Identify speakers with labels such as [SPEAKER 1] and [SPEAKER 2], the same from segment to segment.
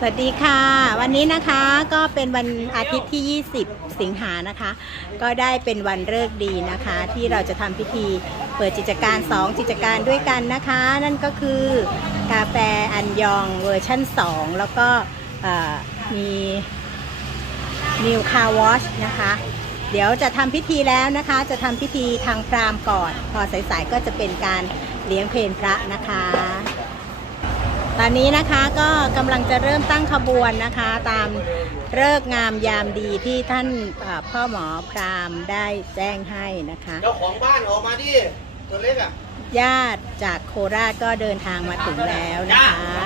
[SPEAKER 1] สวัสดีค่ะ วันนี้นะคะก็เป็นวันอาทิตย์ที่ 20 สิงหานะคะ ก็ได้เป็นวันเลิกดีนะคะ ที่เราจะทำพิธีเปิดจิจการ2จิจการด้วยกันนะคะ นั่นก็คือกาแฟอันยองเวอร์ชั่น 2 แล้วก็มีนิวคาวอชนะคะ เดี๋ยวจะทำพิธีแล้วนะคะ จะทำพิธีทางพรามก่อน พอสายๆก็จะเป็นการเลี้ยงเพลนพระนะคะ อนนี้นะคะก็กำลังจะเริ่มตั้งขบวนนะคะ ตามเลิกงามยามดีที่ท่านพ่อหมอพรามได้แจ้งให้นะคะ
[SPEAKER 2] เจ้าของบ้านออกมาดิตัวเล็กอะ
[SPEAKER 1] ญาติจากโคราชก็เดินทางมาถึงแล้วนะคะ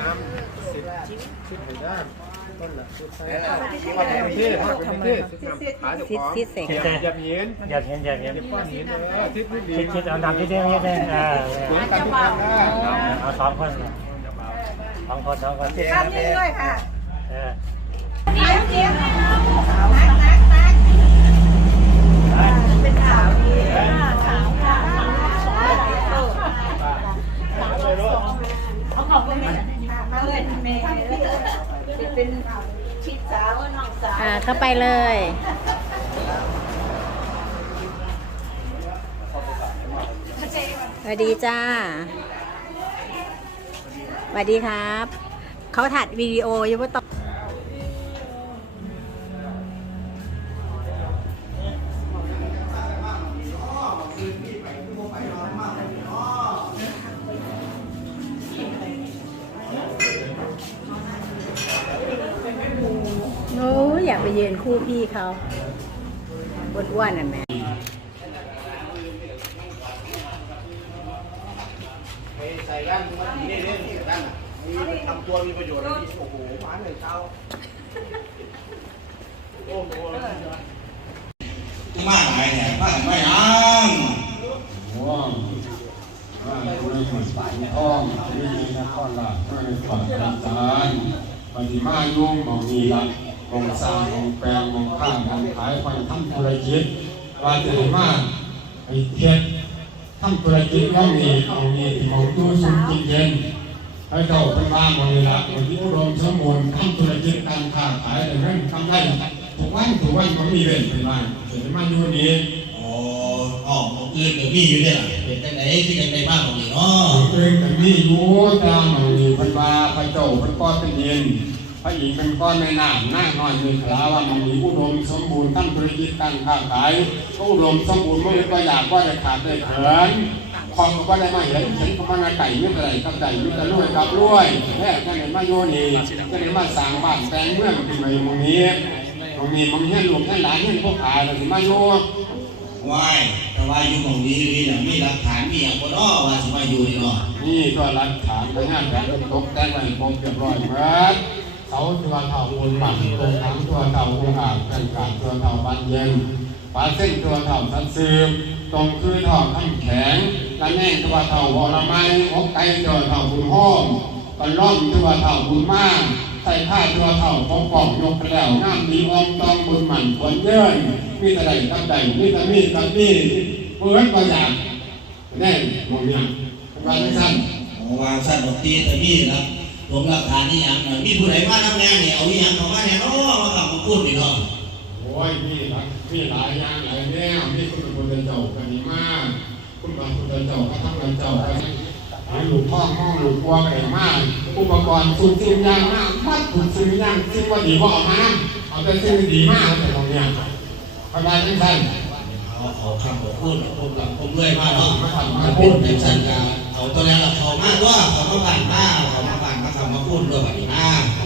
[SPEAKER 2] น้ำสิบสิบห้านต้นละสุดท้ายทำเทศทำเทศหาเจ้า
[SPEAKER 1] ทิศ
[SPEAKER 2] ของ
[SPEAKER 1] ทิศเสก
[SPEAKER 2] อยาอย่าเห็น
[SPEAKER 3] อยากเห็นอยากเห็น
[SPEAKER 2] อย่าป้อนเห็นเออทิศนี่ดี
[SPEAKER 3] คิดคิดเอานำที่เดียวนี้ได้เออ
[SPEAKER 2] สวยกันทุกคน
[SPEAKER 3] เอาสองคนสองคนสองคน
[SPEAKER 1] ภาพนี้ด้วยค่ะ
[SPEAKER 3] เออ
[SPEAKER 1] เป็นชิดสาวน้องสาวอ่าเข้าไปเลย สวัสดีจ้า สวัสดีครับ เขาถัดวิดีโออยู่ว่าต ไปยืนคู่พี่เขาอ้วนๆน่ะแม่
[SPEAKER 2] ใส่ด้านมันดีเล่นๆด้านมีทำตัวมีประโยชน์โอ้โหหมาหนึ่งเท้าโอ้โห
[SPEAKER 4] มาไหนเนี่ยมาไม่ยัง
[SPEAKER 5] ว่างว่าอยู่ในหมู่สายท้องที่มีนครราชไม่ได้ฝันรับสารปฏิมาโยมมองมีละ มองสร้างมองแปลงมองข้ามมองขายคอยทำธุรกิจว่าจะให้มาไอ้เทียนทำธุรกิจว่างมีเอามีที่มองตู้สุขกินเย็นให้เจ้าเป็นบ้านมองมีละคนที่อุดมสมบูรณ์ทำธุรกิจการค้าขายแต่เงินทำได้ทุกวันทุกวันก็มีเว้นเป็นบ้านเสร็จมาอยู่นี่
[SPEAKER 4] โอ้ออกของอื่นก็มีอยู่เนี่ยเป็นจังไหนที่จังไหนบ้างของนี่เนาะ
[SPEAKER 5] เองแต่นี่อยู่ตามหนีพันวาพระเจ้าพระก้อนเป็นเย็น พระอินทร์เป็นก้อนแม่น้ำหน้าน้อยมีขลาว่ามันมีอุดมสมบูรณ์ตั้งธุรกิจตั้งค้าขายก็อุดมสมบูรณ์ไม่ก็อยากว่าจะขาดได้เขินความก็ได้มาเห็นเห็นก็มาไก่ไม่เป็นไรกับไก่ไม่จะรวยกับรวยแม่จะไหนมาโยนีจะไหนมาสั่งบ้านแปลงเมืองขึ้นมาอยู่ตรงนี้ตรงนี้มันเห็นหลวงเห็นหลานเห็นพวกขายเราถึงมาโย
[SPEAKER 4] วายแต่ว่าอยู่ของนี้นี่น่ะมีหลักฐานมีอย่างบ่เนาะว่าสิมาอยู่นี่เนาะ
[SPEAKER 5] นี่ก็รักฐานพยานแผนเป็นตกแต่งไว้ครบเรียบร้อยหมด เสาตัวเท่าอุนหมักตรงทั้งตัวเท่าอุงอาบกันกาดตัวเท่าบันเย็นปลาเส้นตัวเท่าทัดซึมตรงคือเท่าข้ำแข็งและแน่งตัวเท่าวรไม้อกไก่ตัวเท่าบุญห้อมตอนล่อมตัวเท่าบุญมากใส่ผ้าตัวเท่าของกล่องยกแล้วน้ำดีอมตองบุญหมันควรเยินมีแต่ใดกับใดมีแต่มีกับมีเปิดก็อยากแน่มองเนี่ยวันสั้น
[SPEAKER 4] วางสั้นดอกตีแต่มีหลัก ผมหลักฐานนี่หยังน่ะมีผู้ใดมาทำงานนี่เอาอีหยังเข้ามาเนี่ยเนาะมาขับมาพูดนี่เนาะ
[SPEAKER 5] โอ้ยมีหลายมีหลายอย่างหลายแนวมีคุณพระพุทธเจ้ากันนี้มากคุณพระพุทธเจ้าก็ทั้งนั้นเจ้ากันให้หลูกพ่อห้องหลูกครัวกันอย่างมาก อุปกรณ์สุดสิ่งอย่างมากมัดถูกสิ่งอย่างสิ่งว่าดีก็เอามาเอาแต่สิ่งที่ดีมากแต่ตรงเนี้ยพระบาทท่านท่าน
[SPEAKER 4] เอาเอาคำบอกพูดผมหลังผมเลื่อยมาเนาะมาพูดเป็นสั้นกาเอาตัวแรกเราเขามากว่าเขามาบ้านมาเขา มาบ้า